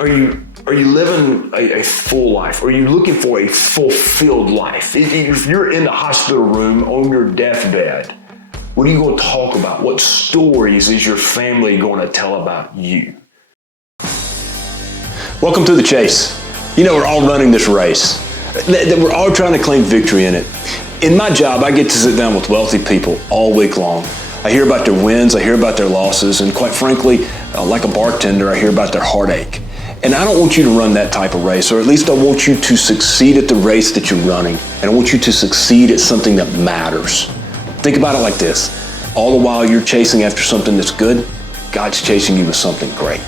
Are you living a full life? Are you looking for a fulfilled life? If you're in the hospital room on your deathbed, what are you going to talk about? What stories is your family going to tell about you? Welcome to The Chase. You know, we're all running this race. We're all trying to claim victory in it. In my job, I get to sit down with wealthy people all week long. I hear about their wins, I hear about their losses, and quite frankly, like a bartender, I hear about their heartache. And I don't want you to run that type of race, or at least I want you to succeed at the race that you're running. And I want you to succeed at something that matters. Think about it like this. All the while you're chasing after something that's good, God's chasing you with something great.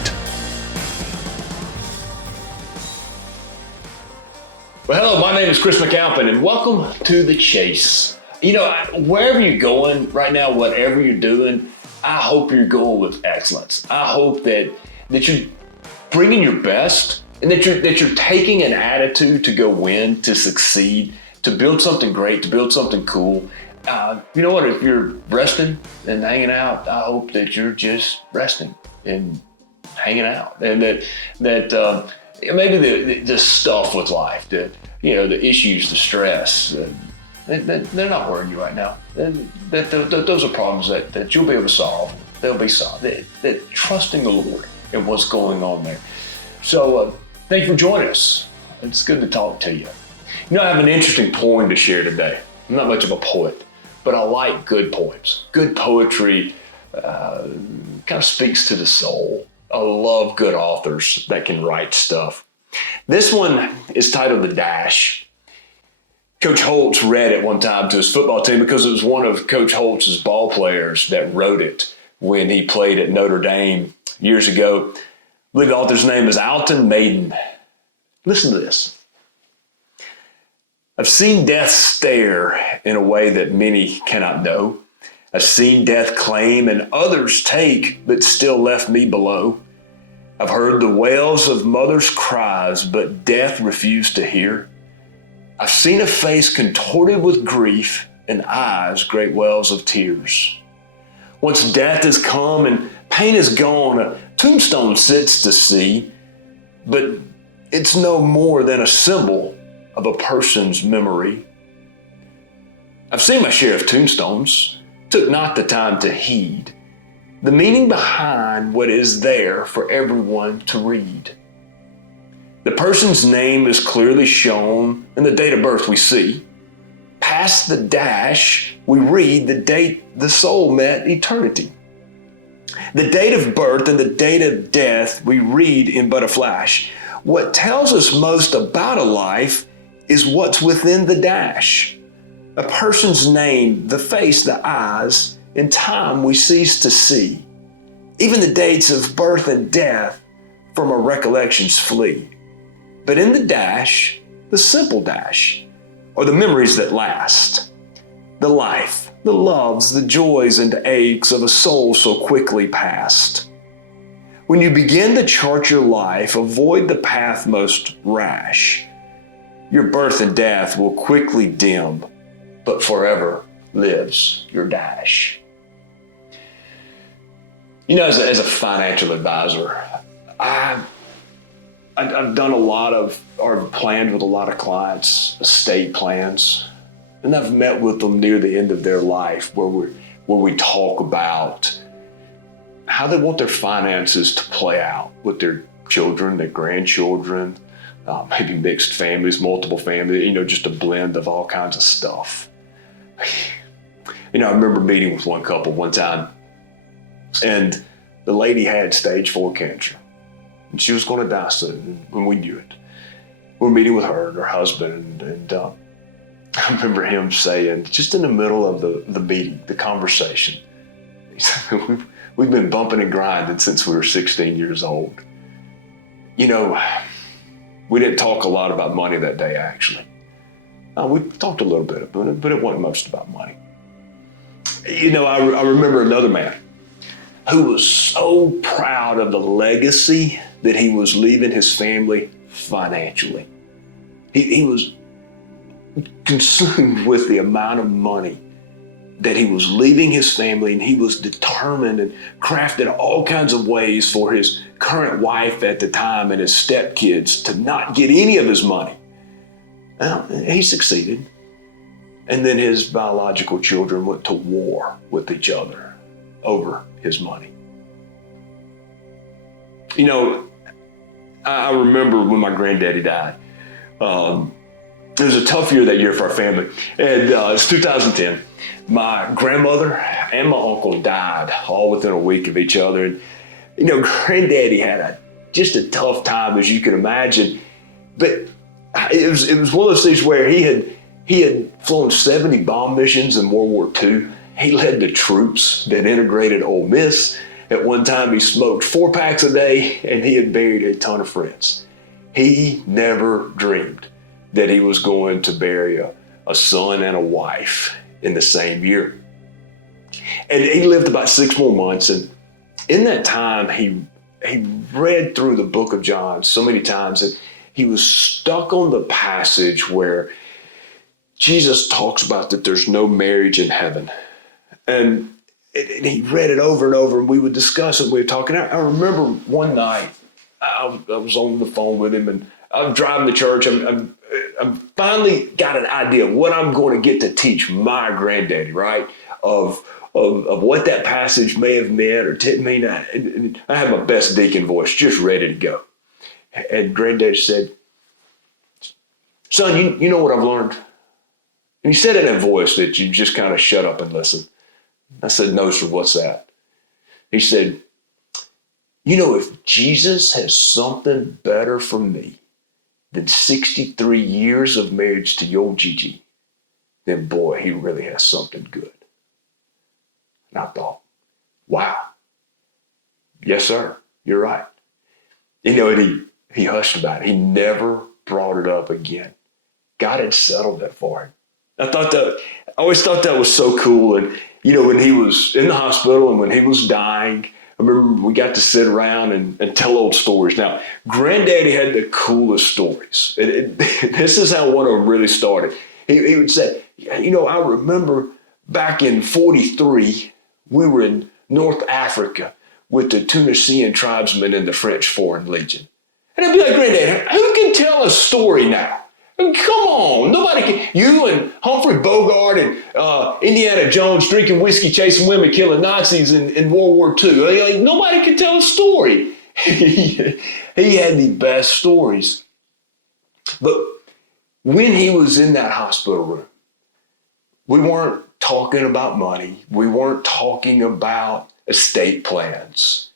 Well, hello, my name is Chris McAlpin, and welcome to The Chase. You know, wherever you're going right now, whatever you're doing, I hope you're going with excellence. I hope that you're bringing your best, and that you're taking an attitude to go win, to succeed, to build something great, to build something cool. You know what? If you're resting and hanging out, I hope that you're just resting and hanging out, and that maybe the stuff with life, the issues, the stress, they're not worrying you right now. Those are problems that you'll be able to solve. They'll be solved. That trusting the Lord and what's going on there. So thank you for joining us. It's good to talk to you. You know, I have an interesting poem to share today. I'm not much of a poet, but I like good poems. Good poetry kind of speaks to the soul. I love good authors that can write stuff. This one is titled The Dash. Coach Holtz read it one time to his football team because it was one of Coach Holtz's ball players that wrote it when he played at Notre Dame years ago. I believe the author's name is Alton Maiden. Listen to this. I've seen death stare in a way that many cannot know. I've seen death claim and others take, but still left me below. I've heard the wails of mothers' cries, but death refused to hear. I've seen a face contorted with grief and eyes great wells of tears. Once death is come and pain is gone, a tombstone sits to see, but it's no more than a symbol of a person's memory. I've seen my share of tombstones, took not the time to heed the meaning behind what is there for everyone to read. The person's name is clearly shown in the date of birth we see. Past the dash, we read the date the soul met eternity. The date of birth and the date of death we read in but a flash. What tells us most about a life is what's within the dash. A person's name, the face, the eyes, in time we cease to see. Even the dates of birth and death from our recollections flee. But in the dash, the simple dash, are the memories that last. The life, the loves, the joys and aches of a soul so quickly past. When you begin to chart your life, avoid the path most rash. Your birth and death will quickly dim, but forever lives your dash. You know, as a financial advisor, I've done a lot of, or planned with a lot of clients, estate plans, and I've met with them near the end of their life where we talk about how they want their finances to play out with their children, their grandchildren, maybe mixed families, multiple families, just a blend of all kinds of stuff. I remember meeting with one couple one time, and the lady had stage 4 cancer, and she was going to die soon, and we knew it. We were meeting with her and her husband, and I remember him saying, just in the middle of the meeting, the conversation, he said, we've been bumping and grinding since we were 16 years old. We didn't talk a lot about money that day, actually. We talked a little bit, but it wasn't much about money. I remember another man who was so proud of the legacy that he was leaving his family financially. He was consumed with the amount of money that he was leaving his family, and he was determined and crafted all kinds of ways for his current wife at the time and his stepkids to not get any of his money. Well, he succeeded. And then his biological children went to war with each other over his money. You know, I remember when my granddaddy died. It was a tough year that year for our family. And it's 2010. My grandmother and my uncle died all within a week of each other. And, you know, granddaddy had just a tough time, as you can imagine. But it was one of those things where he had flown 70 bomb missions in World War II. He led the troops that integrated Ole Miss. At one time, he smoked 4 packs a day, and he had buried a ton of friends. He never dreamed that he was going to bury a son and a wife in the same year. And he lived about 6 more months. And in that time, he read through the book of John so many times, and he was stuck on the passage where Jesus talks about that there's no marriage in heaven. And he read it over and over, and we would discuss it. We were talking. I remember one night, I was on the phone with him, and I'm driving to church. I'm finally got an idea of what I'm going to get to teach my granddaddy, right? Of what that passage may have meant or didn't mean. And I had my best deacon voice, just ready to go. And granddaddy said, "Son, you know what I've learned?" And he said it in a voice that you just kind of shut up and listen. I said, "No, sir, what's that?" He said, "You know, if Jesus has something better for me than 63 years of marriage to your Gigi, then boy, he really has something good." And I thought, wow, yes, sir, you're right. You know, and he hushed about it. He never brought it up again. God had settled that for him. I always thought that was so cool. And, you know, when he was in the hospital and when he was dying, I remember we got to sit around and tell old stories. Now, Granddaddy had the coolest stories. This is how one of them really started. He would say, you know, I remember back in 43, we were in North Africa with the Tunisian tribesmen in the French Foreign Legion. And I'd be like, Granddaddy, who can tell a story now? I mean, come on, nobody can. You and Humphrey Bogart and Indiana Jones drinking whiskey, chasing women, killing Nazis in World War II. Like, nobody can tell a story. He had the best stories. But when he was in that hospital room, we weren't talking about money. We weren't talking about estate plans.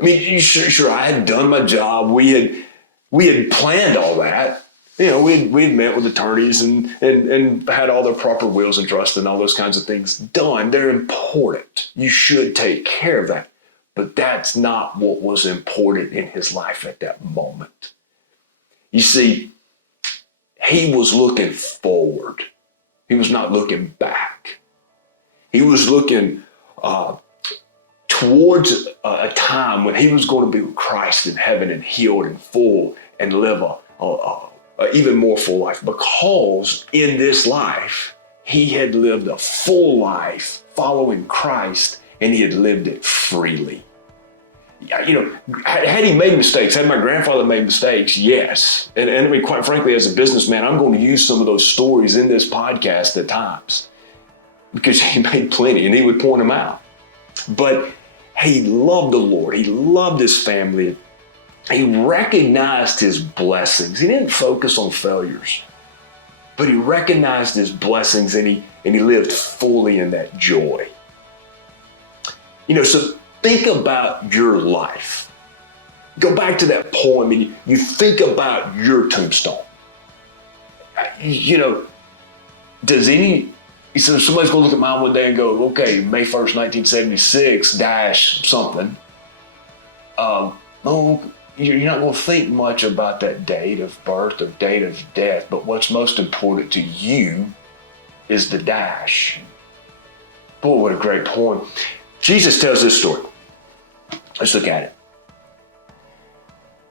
I mean, sure, I had done my job. We had planned all that. You know, we'd met with attorneys and had all their proper wills and trusts and all those kinds of things done. They're important. You should take care of that. But that's not what was important in his life at that moment. You see, he was looking forward. He was not looking back. He was looking towards a time when he was going to be with Christ in heaven and healed and full and live a even more full life, because in this life, he had lived a full life following Christ, and he had lived it freely. You know, had he made mistakes, had my grandfather made mistakes? Yes. And I mean, quite frankly, as a businessman, I'm going to use some of those stories in this podcast at times, because he made plenty and he would point them out. But he loved the Lord. He loved his family. He recognized his blessings. He didn't focus on failures, but he recognized his blessings, and he lived fully in that joy. You know, so think about your life. Go back to that poem and you think about your tombstone. You know, so somebody's going to look at mine one day and go, okay, May 1st, 1976 dash something. No, you're not going to think much about that date of birth or date of death, but what's most important to you is the dash. Boy, what a great poem. Jesus tells this story. Let's look at it.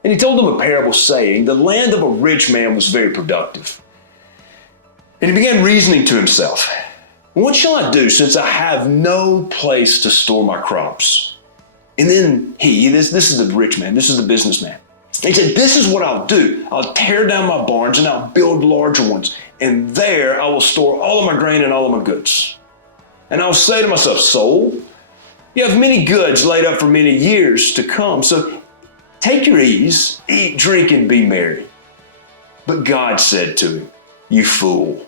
And he told them a parable saying, the land of a rich man was very productive. And he began reasoning to himself, what shall I do since I have no place to store my crops? And then this is the rich man, this is the businessman. He said, this is what I'll do. I'll tear down my barns and I'll build larger ones. And there I will store all of my grain and all of my goods. And I'll say to myself, soul, you have many goods laid up for many years to come. So take your ease, eat, drink, and be merry. But God said to him, you fool,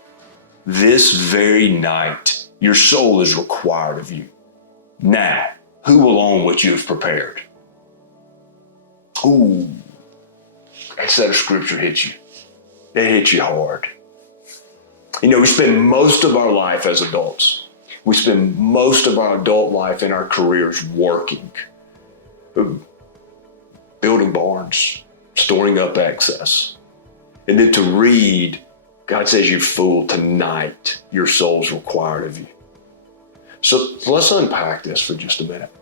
this very night your soul is required of you. Now, who will own what you have prepared? Ooh, that set of scripture hits you. That hits you hard. You know, we spend most of our life as adults. We spend most of our adult life in our careers working, building barns, storing up excess. And then to read, God says, you fool, tonight your soul's required of you. So let's unpack this for just a minute.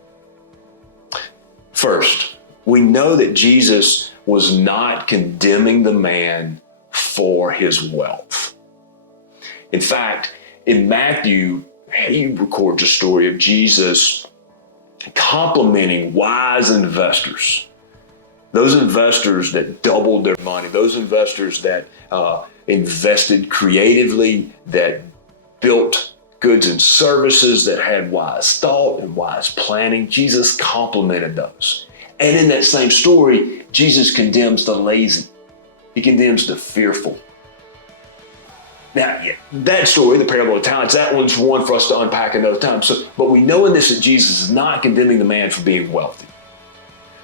First, we know that Jesus was not condemning the man for his wealth. In fact, in Matthew, he records a story of Jesus complimenting wise investors. Those investors that doubled their money, those investors that invested creatively, that built goods and services, that had wise thought and wise planning. Jesus complimented those. And in that same story, Jesus condemns the lazy. He condemns the fearful. Now, that story, the parable of talents, that one's one for us to unpack another time. But we know in this that Jesus is not condemning the man for being wealthy.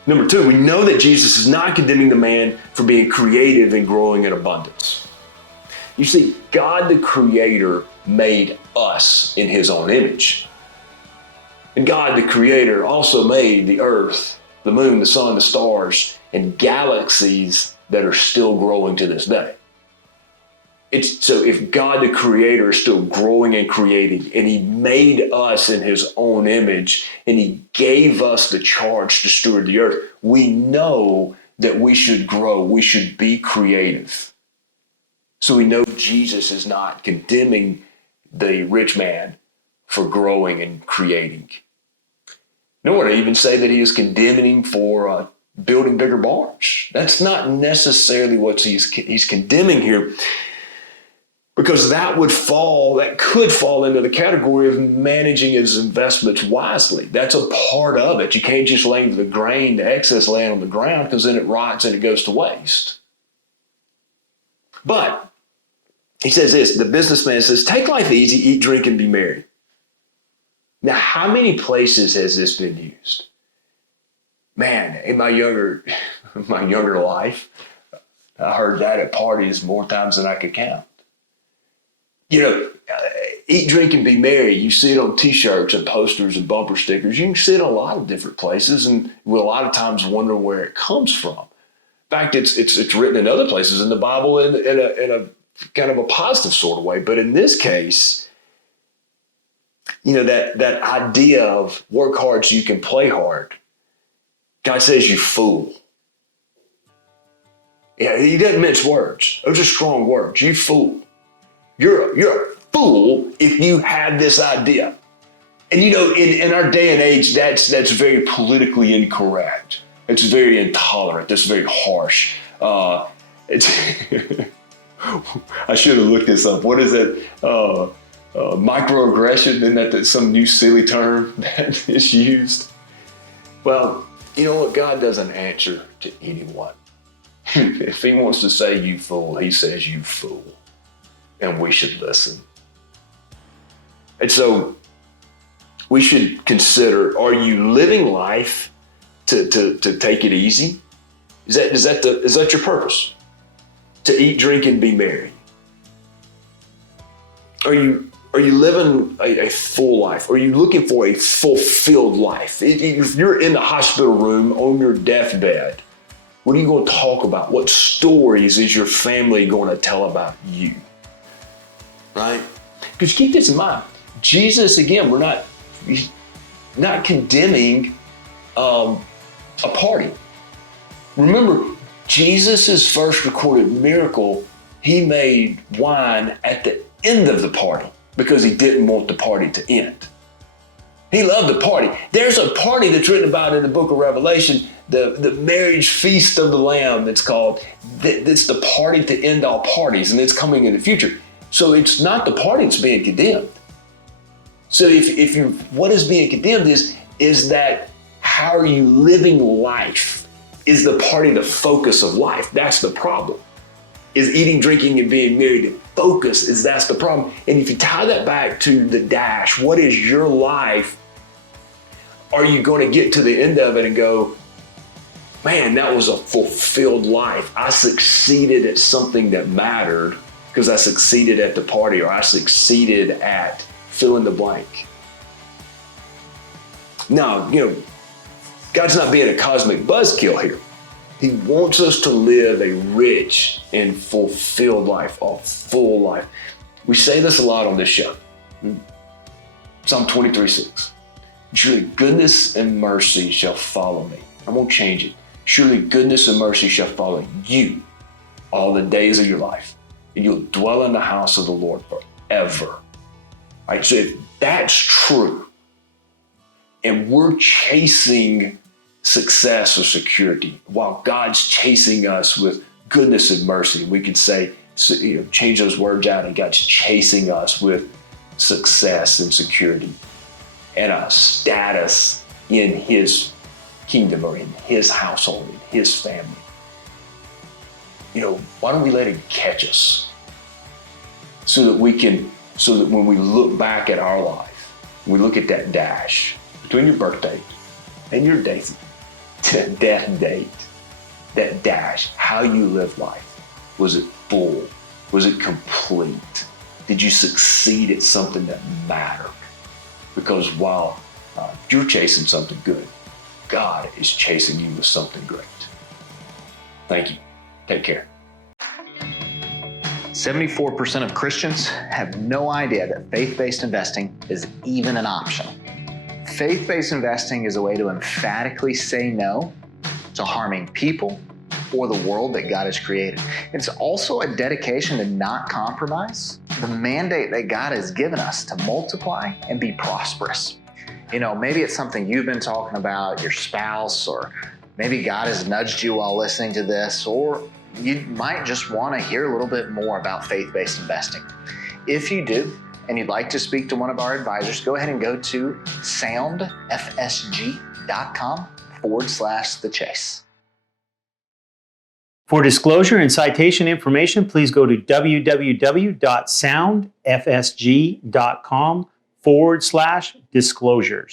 Number two, we know that Jesus is not condemning the man for being creative and growing in abundance. You see, God the Creator made us in his own image. And God the Creator also made the earth, the moon, the sun, the stars, and galaxies that are still growing to this day. So if God the Creator is still growing and creating, and he made us in his own image, and he gave us the charge to steward the earth, we know that we should grow, we should be creative. So we know Jesus is not condemning the rich man for growing and creating. Nor would I even say that he is condemning him for building bigger barns. That's not necessarily what he's condemning here, because that could fall into the category of managing his investments wisely. That's a part of it. You can't just lay the grain, the excess land on the ground, because then it rots and it goes to waste. But he says this, the businessman says, take life easy, eat, drink, and be merry. Now, how many places has this been used? Man, in my younger life, I heard that at parties more times than I could count. You know, eat, drink, and be merry. You see it on t-shirts and posters and bumper stickers. You can see it in a lot of different places, and we'll a lot of times wonder where it comes from. In fact, it's written in other places in the Bible in a kind of a positive sort of way. But in this case, you know, that idea of work hard so you can play hard. God says, you fool. Yeah, he doesn't mince words. Those are strong words. You fool. You're a fool if you have this idea. And you know, in our day and age, that's very politically incorrect. It's very intolerant. It's very harsh. It's I should have looked this up. What is it? Microaggression? Isn't that some new silly term that is used? Well, you know what? God doesn't answer to anyone. If he wants to say you fool, he says you fool. And we should listen. And so we should consider, are you living life to take it easy? Is that your purpose? To eat, drink, and be merry? Are you living a full life? Are you looking for a fulfilled life? If you're in the hospital room on your deathbed, what are you going to talk about? What stories is your family going to tell about you? Right? Because keep this in mind. Jesus, again, he's not condemning a party. Remember, Jesus' first recorded miracle, he made wine at the end of the party because he didn't want the party to end. He loved to party. There's a party that's written about in the book of Revelation, the marriage feast of the Lamb, that's called. It's the party to end all parties, and it's coming in the future. So it's not the party that's being condemned. So if you, what is being condemned is that how are you living life? Is the party the focus of life? That's the problem. Is eating, drinking, and being married the focus? That's the problem. And if you tie that back to the dash, what is your life? Are you going to get to the end of it and go, man, that was a fulfilled life. I succeeded at something that mattered because I succeeded at the party, or I succeeded at fill in the blank. Now, God's not being a cosmic buzzkill here. He wants us to live a rich and fulfilled life, a full life. We say this a lot on this show. Psalm 23:6. Surely goodness and mercy shall follow me. I won't change it. Surely goodness and mercy shall follow you all the days of your life, and you'll dwell in the house of the Lord forever. All right, so if that's true, and we're chasing success or security, while God's chasing us with goodness and mercy, we could say, change those words out, and God's chasing us with success and security and a status in His kingdom or in His household, in His family. Why don't we let Him catch us so that when we look back at our life, we look at that dash between your birth date and your death date, that dash, how you lived life. Was it full? Was it complete? Did you succeed at something that mattered? Because while you're chasing something good, God is chasing you with something great. Thank you. Take care. 74% of Christians have no idea that faith-based investing is even an option. Faith-based investing is a way to emphatically say no to harming people or the world that God has created. It's also a dedication to not compromise the mandate that God has given us to multiply and be prosperous. Maybe it's something you've been talking about, your spouse, or maybe God has nudged you while listening to this, or you might just want to hear a little bit more about faith-based investing. If you do, and you'd like to speak to one of our advisors, go ahead and go to soundfsg.com/the chase. For disclosure and citation information, please go to www.soundfsg.com/disclosures.